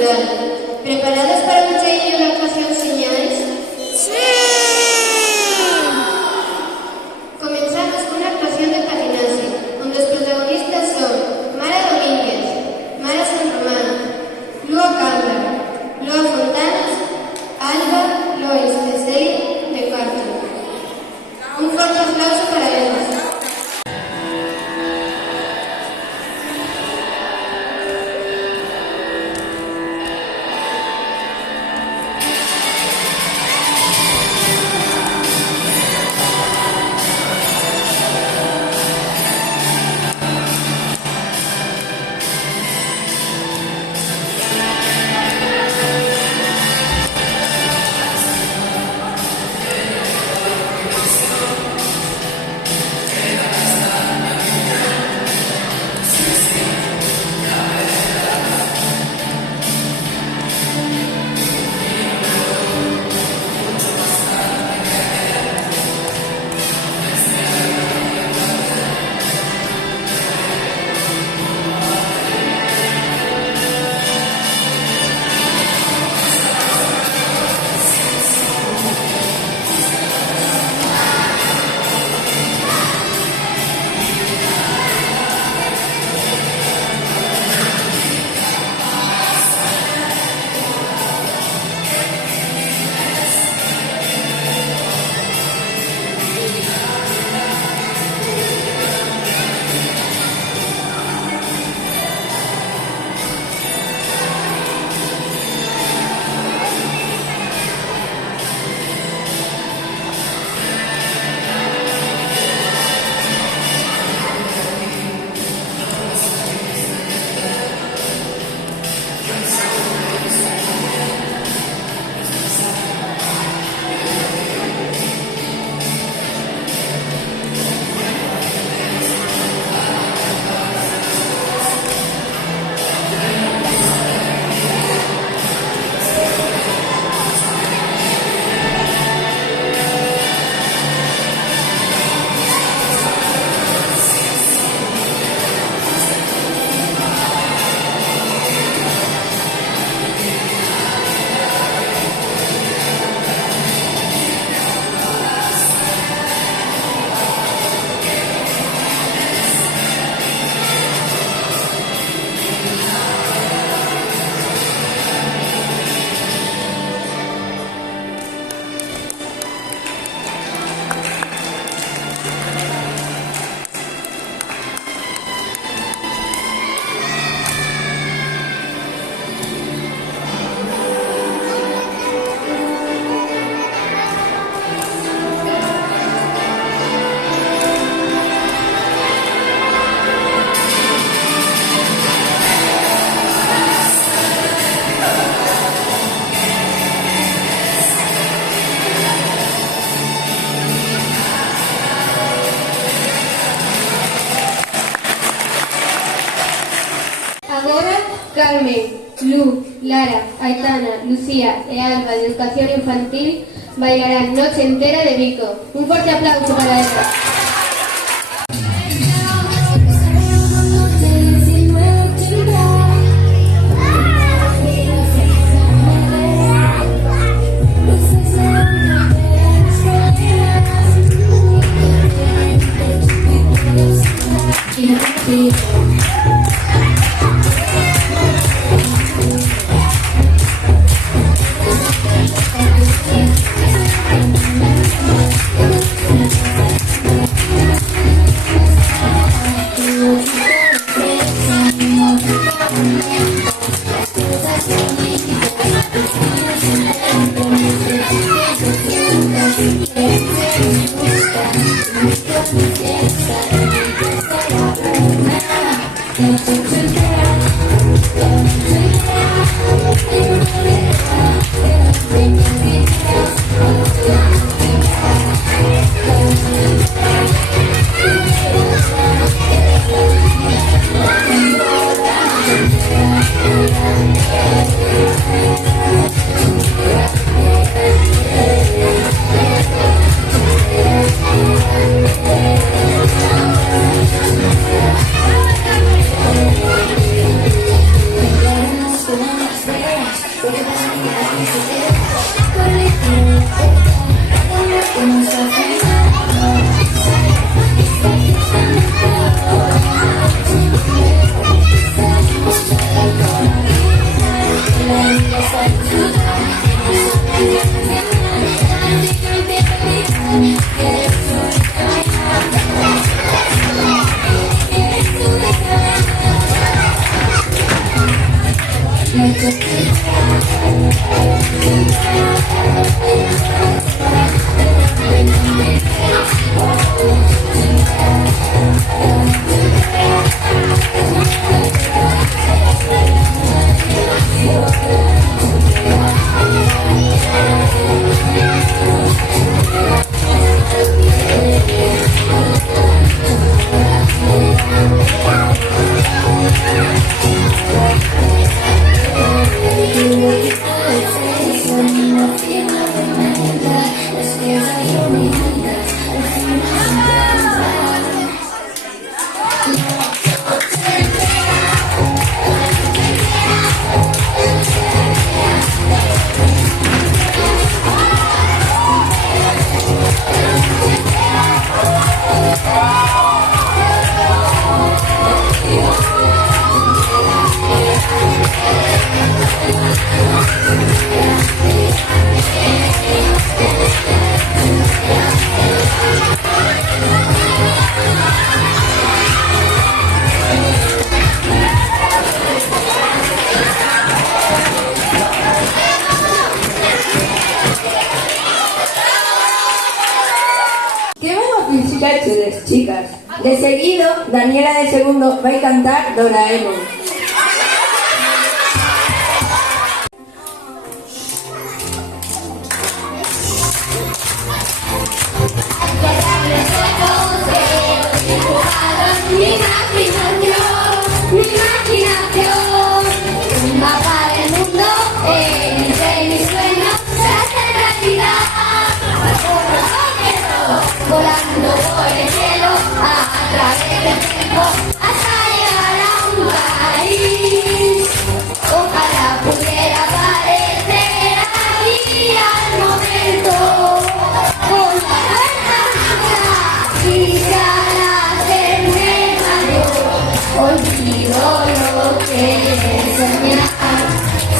cultural. ¿Preparados para un trailer y una actuación señales? ¡Sí! Comenzamos con una actuación de patinaje, donde los protagonistas son Mara Domínguez, Mara San Román, Lua Carla, Lua Fontanas, Alba Lois Peseli de Carta. Un fuerte aplauso para ellos. Agora, Carmen, Lu, Lara, Aitana, Lucía e Alba de Educación Infantil bailarán Noche Entera de Vico. Un fuerte aplauso para ellas. Chicas, de seguido Daniela de segundo va a cantar Doraemon. Mi imaginación, un mapa del mundo, entre mis sueños se hace realidad. Volando por el cielo, a través del tiempo, hasta llegar a un país. Ojalá pudiera aparecer aquí al momento, con la fuerza quisiera hacerme mayor. Olvido lo que soñar,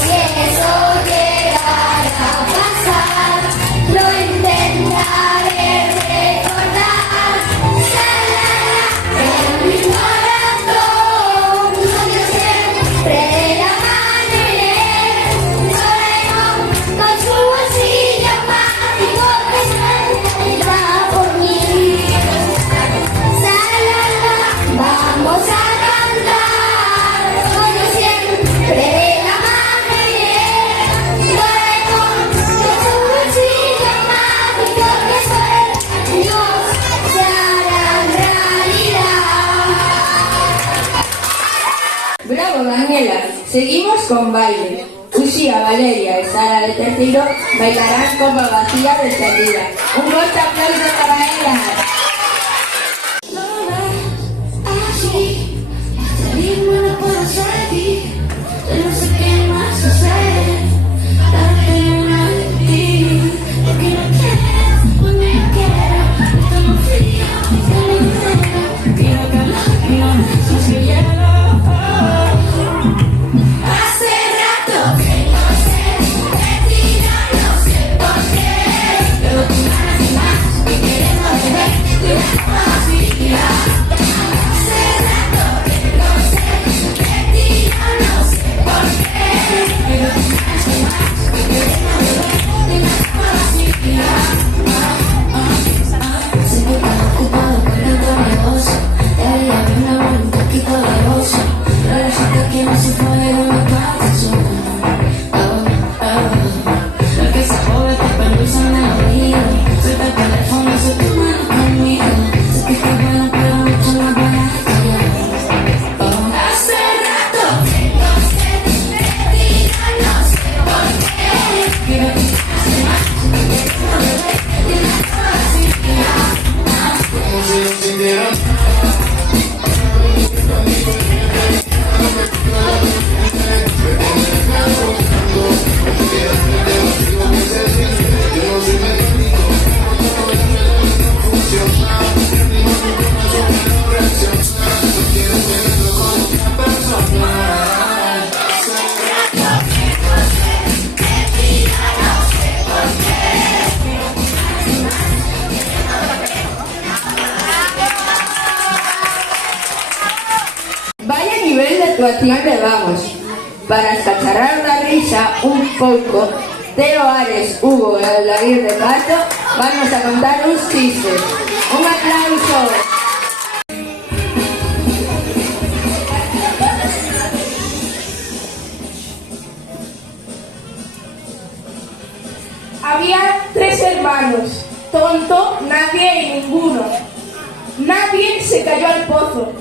si eso llegara a pasar, lo intentaré recordar. En mi corazón, donde siempre la amanecer, Doraemon con su bolsillo mágico que suelta por mí. Vamos a cantar, como siempre la amanecer, Doraemon con su bolsillo mágico que sueños se harán realidad. Bravo, Daniela. Seguimos con baile. Lucía, Valeria y Sara de tercero bailarán copa vacía de salida. Un fuerte aplauso para ellas. Así, salir no lo puedo seguir, no sé qué más hacer, la pena de ti, porque no quieres, cuando yo quiero, estamos fríos, estamos fríos, quiero calor, no sé hielo. Hace rato que no sé, de ti no sé por qué, pero tú más y más, que queremos beber de una copa vacía. Hace rato que no sé, de ti no sé por qué, para escacharrar la risa un poco, Teo, Ares, Hugo y Aldair de Pato, vamos a contar un chiste. ¡Un aplauso! Había 3 hermanos, tonto, nadie y ninguno. Nadie se cayó al pozo.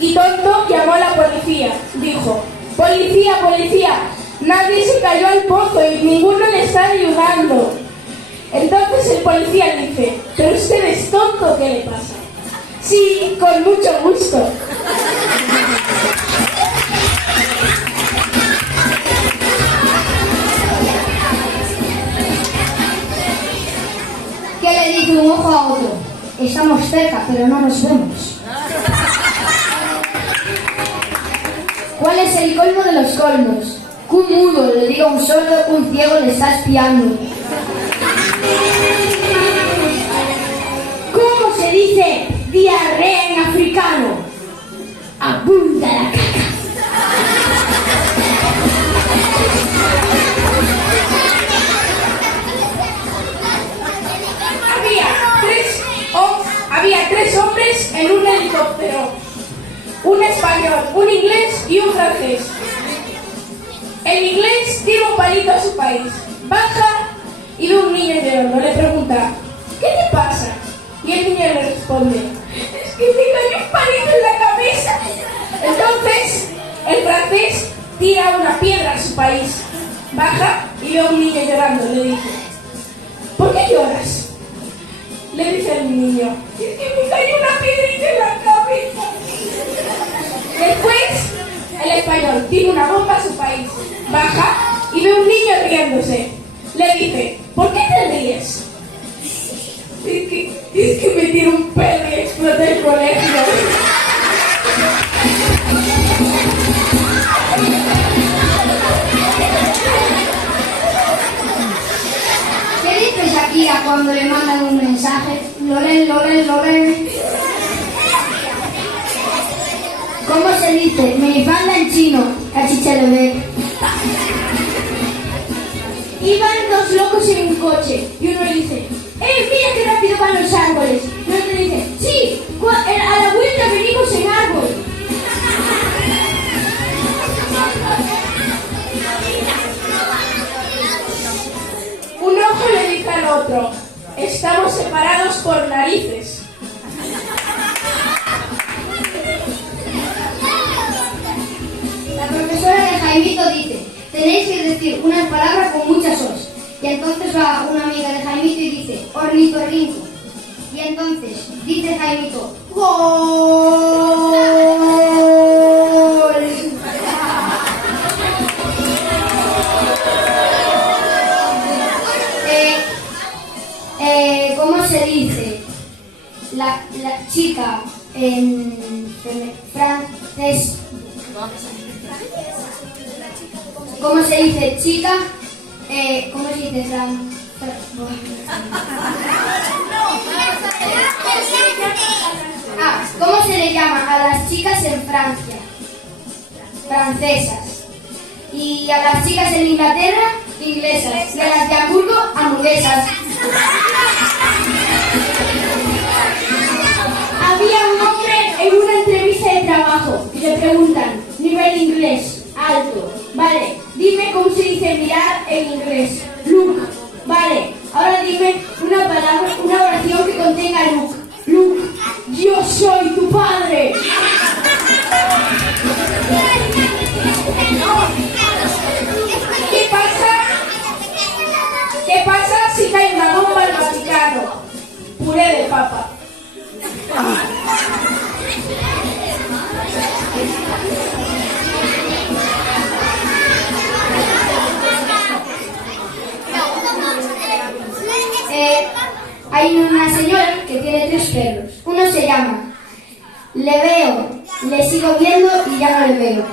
Y tonto llamó a la policía. Dijo: policía, policía, nadie se cayó al pozo y ninguno le está ayudando. Entonces el policía dice: ¿pero usted es tonto? ¿Qué le pasa? Sí, con mucho gusto. ¿Qué le dice un ojo a otro? Estamos cerca, pero no nos vemos. ¿Cuál es el colmo de los colmos? Que un mudo le diga a un sordo que un ciego le está espiando. ¿Cómo se dice diarrea en africano? Abunda la caca. Había 3 hombres en un helicóptero. Un español, un inglés y un francés. El inglés tira un palito a su país. Baja y ve un niño llorando. Le pregunta: ¿qué te pasa? Y el niño le responde: es que me cayó un palito en la cabeza. Entonces el francés tira una piedra a su país. Baja y ve a un niño llorando. Le dice: ¿por qué lloras? Le dice el niño: es que me cayó una piedrita en la cabeza. Después, el español tira una bomba a su país. Baja y ve a un niño riéndose. Le dice: ¿por qué te ríes? Es que me tiró un pedo y exploté el colegio. ¿Qué dice Shakira cuando le mandan un mensaje? Loren, Loren, Loren. ¿Cómo se dice minifalda en chino? Cachichelebec. Iban 2 locos en un coche y uno le dice: mira qué rápido van los árboles. Y otro le dice: sí, a la vuelta venimos en árbol. Un ojo le dice al otro: estamos separados por narices. La profesora de Jaimito dice: tenéis que decir unas palabras con muchas os. Y entonces va una amiga de Jaimito y dice: ornitorrinco. Y entonces dice Jaimito: ¡gol! ¿Cómo se dice la chica en francés? ¿Cómo se dice chica? ¿Cómo se dice ¿cómo se le llama a las chicas en Francia? Francesas. Y a las chicas en Inglaterra, inglesas. Y a las de Hamburgo, hamburguesas. Había un hombre en una entrevista de trabajo y le preguntan: nivel inglés, alto. Vale, dime cómo se dice mirar en inglés. Look. Vale, ahora dime una palabra, una oración que contenga look. Look, yo soy tu padre. ¿Qué pasa si cae una bomba al Vaticano? Puré de papa. Hay una señora que tiene 3 perros. Uno se llama Le veo, le sigo viendo y ya no le veo.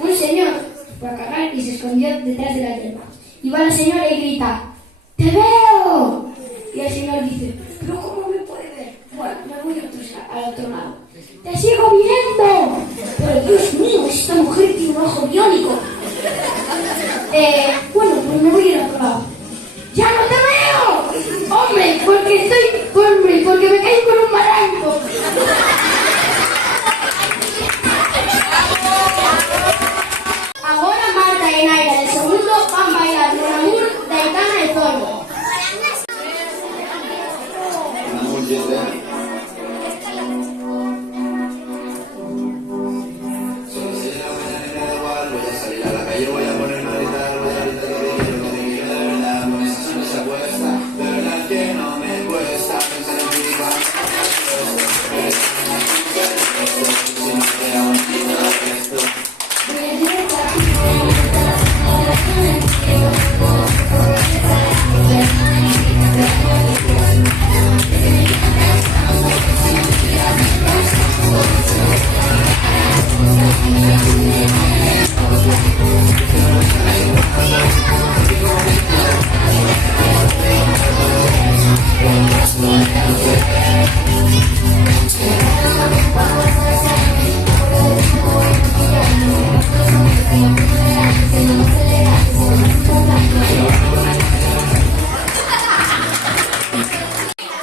Un señor fue a cagar y se escondió detrás de la hierba. Y va la señora y grita: ¡te veo! Y el señor dice: ¿pero cómo me puede ver? Bueno, me voy al otro lado. ¡Te sigo viendo! Pero Dios mío, esta mujer tiene un ojo biónico. Bueno, pues me voy a ir a otro lado. ¡Ya no te veo! ¡Hombre, porque me caí con un barranco! Ahora Marta y Naira del segundo van a bailar Mon Amour de Aitana de Zorro.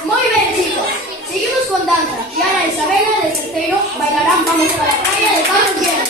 Muy bien, chicos. Seguimos con danza. Y ahora Isabela del tercero bailarán Vamos a la playa de Carlos Bien.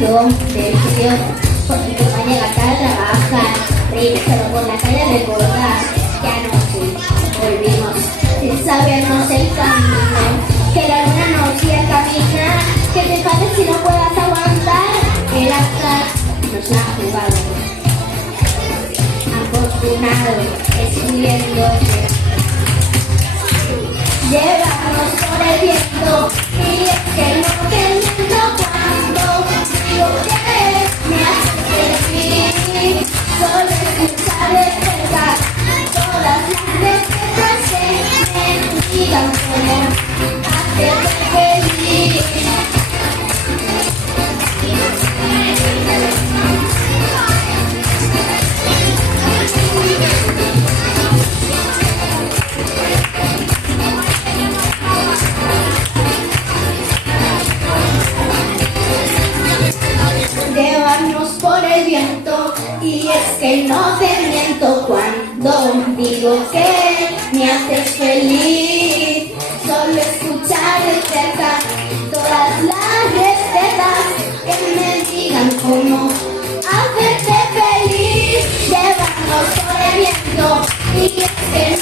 cuando del frío, porque mi compañera acá trabaja, reírme solo por la calle recordar que anoche volvimos sin sabernos el camino, que la luna nos guía caminar, que te enfades si no puedas aguantar, el azar nos la ha jugado, afortunado, escribiéndote. Llevarnos por el viento y es que no te entiendo cuando digo que me haces feliz. Solo escuchar de cerca todas las recetas que me digan cómo hacerte feliz. Llevarnos por el viento y es que no te miento cuando digo que me haces feliz. Solo escuchar de cerca todas las recetas que me digan cómo hacerte feliz. Llevarnos por el viento y es que